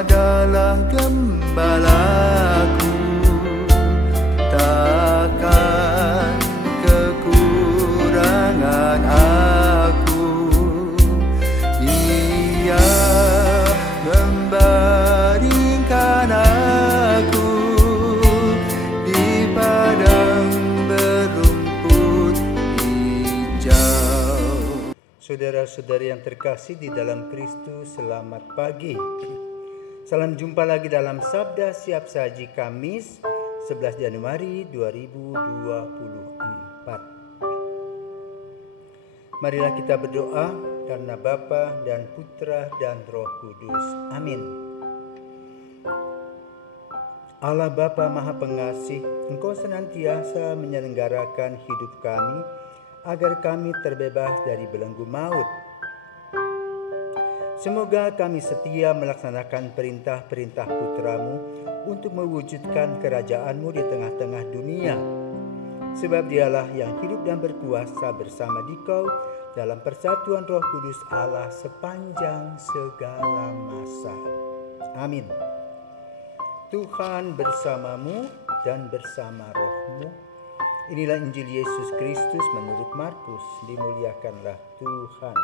adalah gembalaku, takkan kekurangan aku. Ia membaringkan aku di padang berumput hijau. Saudara-saudari yang terkasih di dalam Kristus, selamat pagi. Salam jumpa lagi dalam Sabda Siap Saji Kamis 11 Januari 2024. Marilah kita berdoa karena Bapa dan Putra dan Roh Kudus. Amin. Allah Bapa Maha Pengasih, Engkau senantiasa menyelenggarakan hidup kami agar kami terbebas dari belenggu maut. Semoga kami setia melaksanakan perintah-perintah Putra-Mu untuk mewujudkan kerajaan-Mu di tengah-tengah dunia. Sebab Dialah yang hidup dan berkuasa bersama Dikau dalam persatuan Roh Kudus Allah sepanjang segala masa. Amin. Tuhan bersamamu dan bersama rohmu. Inilah Injil Yesus Kristus menurut Markus. Dimuliakanlah Tuhan.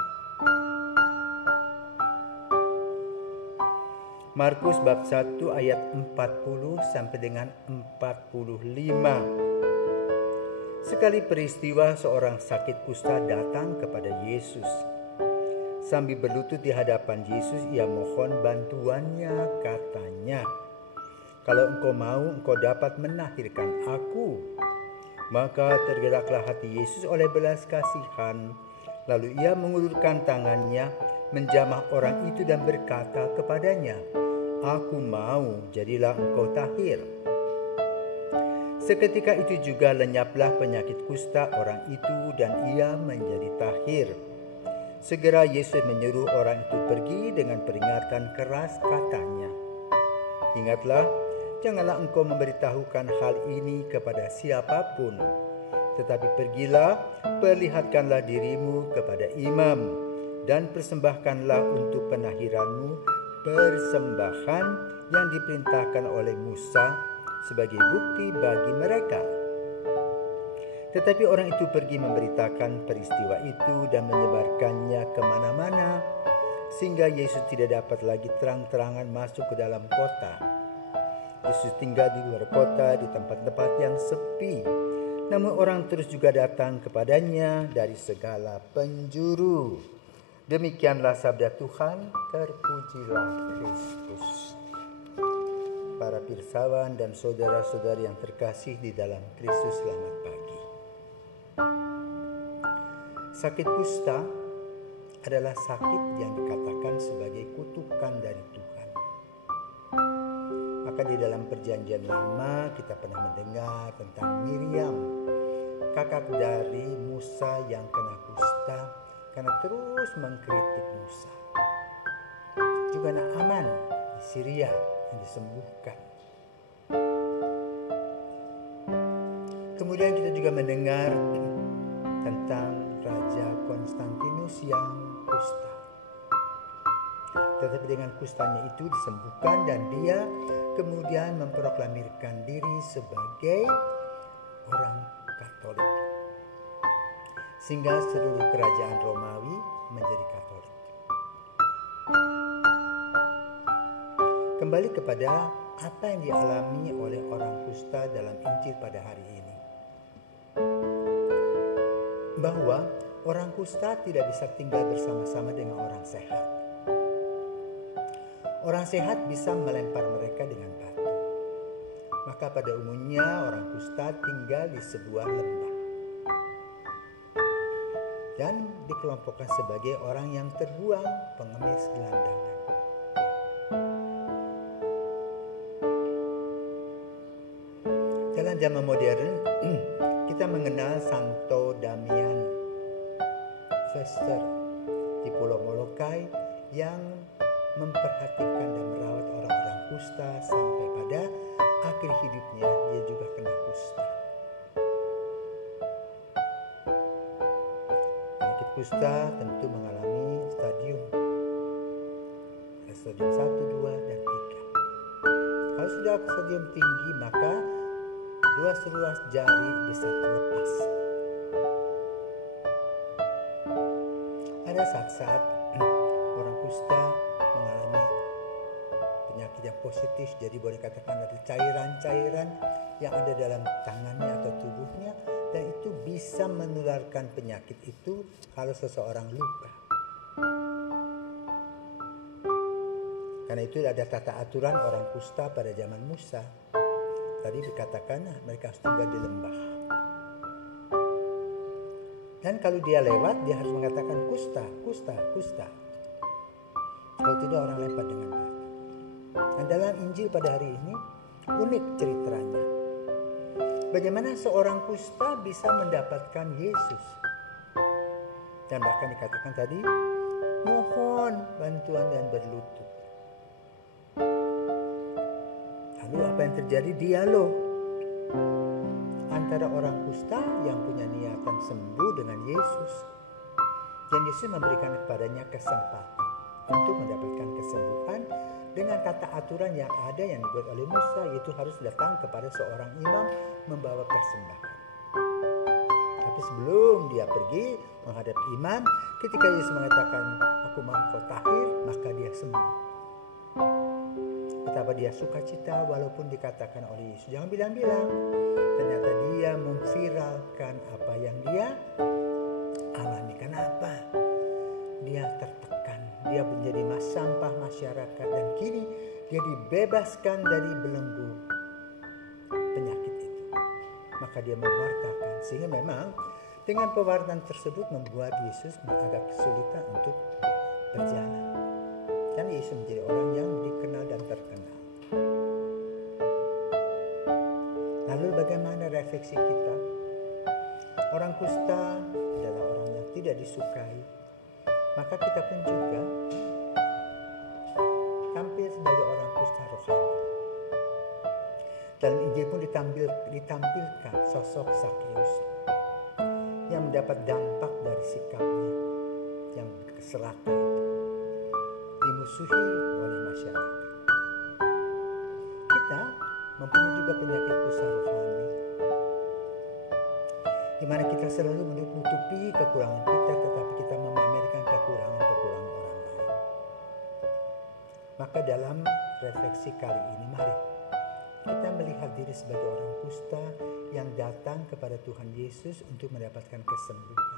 Markus bab 1 ayat 40 sampai dengan 45. Sekali peristiwa seorang sakit kusta datang kepada Yesus. Sambil berlutut di hadapan Yesus, ia mohon bantuannya, katanya, "Kalau engkau mau, engkau dapat menahirkan aku." Maka tergeraklah hati Yesus oleh belas kasihan. Lalu ia mengulurkan tangannya, menjamah orang itu dan berkata kepadanya, "Aku mau, jadilah engkau tahir." Seketika itu juga lenyaplah penyakit kusta orang itu dan ia menjadi tahir. Segera Yesus menyuruh orang itu pergi dengan peringatan keras, katanya, "Ingatlah, janganlah engkau memberitahukan hal ini kepada siapapun. Tetapi pergilah, perlihatkanlah dirimu kepada imam, dan persembahkanlah untuk penahiranmu persembahan yang diperintahkan oleh Musa sebagai bukti bagi mereka." Tetapi orang itu pergi memberitakan peristiwa itu dan menyebarkannya kemana-mana, sehingga Yesus tidak dapat lagi terang-terangan masuk ke dalam kota. Yesus tinggal di luar kota di tempat-tempat yang sepi. Namun orang terus juga datang kepadanya dari segala penjuru. Demikianlah sabda Tuhan, terpujilah Kristus. Para pirsawan dan saudara-saudari yang terkasih di dalam Kristus, selamat pagi. Sakit kusta adalah sakit yang dikatakan sebagai kutukan dari Tuhan. Maka di dalam perjanjian lama kita pernah mendengar tentang Miriam, kakak dari Musa yang kena kusta karena terus mengkritik Musa. Juga Naaman di Syria yang disembuhkan. Kemudian kita juga mendengar tentang Raja Konstantinus yang kusta. Tetapi dengan kustanya itu disembuhkan dan dia kemudian memproklamirkan diri sebagai orang Katolik. Sehingga seluruh kerajaan Romawi menjadi Katolik. Kembali kepada apa yang dialami oleh orang kusta dalam Injil pada hari ini. Bahwa orang kusta tidak bisa tinggal bersama-sama dengan orang sehat. Orang sehat bisa melempar mereka dengan batu. Maka pada umumnya orang kusta tinggal di sebuah lembah. Dan dikelompokkan sebagai orang yang terbuang, pengemis, gelandangan. Dalam zaman modern, kita mengenal Santo Damian Foster di Pulau Molokai yang memperhatikan dan merawat orang-orang kusta sampai pada akhir hidupnya dia juga kena kusta. Penyakit kusta tentu mengalami stadium. Ada stadium 1, 2, dan 3. Kalau sudah stadium tinggi, maka ruas-ruas jari bisa terlepas. Ada saat-saat orang kusta mengalami penyakit yang positif, jadi boleh katakan ada cairan-cairan yang ada dalam tangannya atau tubuhnya, dan itu bisa menularkan penyakit itu kalau seseorang luka. Karena itu ada tata aturan orang kusta pada zaman Musa. Tadi dikatakan mereka harus tinggal di lembah. Dan kalau dia lewat, dia harus mengatakan kusta, kusta, kusta. Kalau tidak, orang lempar dengan batu. Dan dalam Injil pada hari ini, unik ceritanya. Bagaimana seorang kusta bisa mendapatkan Yesus. Dan bahkan dikatakan tadi, mohon bantuan dan berlutut. Lalu apa yang terjadi? Dialog antara orang kusta yang punya niatan sembuh dengan Yesus. Dan Yesus memberikan kepadanya kesempatan untuk mendapatkan kesembuhan dengan tata aturan yang ada yang dibuat oleh Musa, yaitu harus datang kepada seorang imam membawa persembahan. Tapi sebelum dia pergi menghadap imam, ketika Yesus mengatakan, aku mau kau tahir, maka dia sembuh. Betapa dia sukacita walaupun dikatakan oleh Yesus, jangan bilang-bilang. Ternyata dia memviralkan apa yang dia alami. Kenapa? Dia tertekan, dia menjadi sampah masyarakat, dan kini dia dibebaskan dari belenggu penyakit itu. Maka dia mewartakan, sehingga memang dengan pewartaan tersebut membuat Yesus agak kesulitan untuk berjalan. Dan Yesus menjadi orang yang dikenal dan terkenal. Lalu bagaimana refleksi kita? Orang kusta adalah orang yang tidak disukai. Maka kita pun juga tampil sebagai orang kusta rohani. Dalam Injil pun ditampilkan sosok Zakheus yang mendapat dampak dari sikapnya yang keserakahan itu, dimusuhi oleh masyarakat. Kita mempunyai juga penyakit kusta rohani, di mana kita selalu menutupi kekurangan kita, tetapi kita memamerkan kekurangan-kekurangan orang lain. Maka dalam refleksi kali ini, mari kita melihat diri sebagai orang kusta yang datang kepada Tuhan Yesus untuk mendapatkan kesembuhan.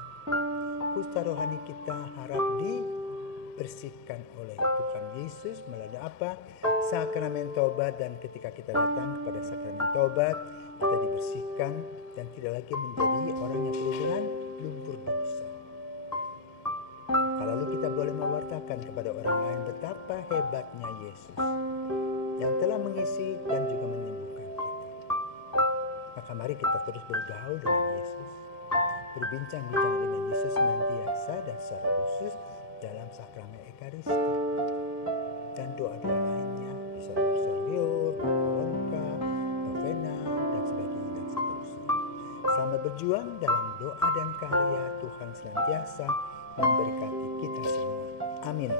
Kusta rohani kita harap dibersihkan oleh Tuhan Yesus melalui apa? Sakramen Taubat. Dan ketika kita datang kepada sakramen Taubat, kita dibersihkan dan tidak lagi menjadi orang yang penuh dengan lumpur dosa. Lalu kita boleh mewartakan kepada orang lain betapa hebatnya Yesus yang telah mengisi dan juga menyembuhkan kita. Maka mari kita terus bergaul dengan Yesus, berbincang-bincang dengan Yesus senantiasa dan secara khusus dalam sakramen Ekaristi. Dan doa-doa lainnya bisa bersolio, berkoronka, novena, dan sebagainya dan seterusnya. Selamat berjuang dalam doa dan karya. Tuhan senantiasa memberkati kita semua. Amin.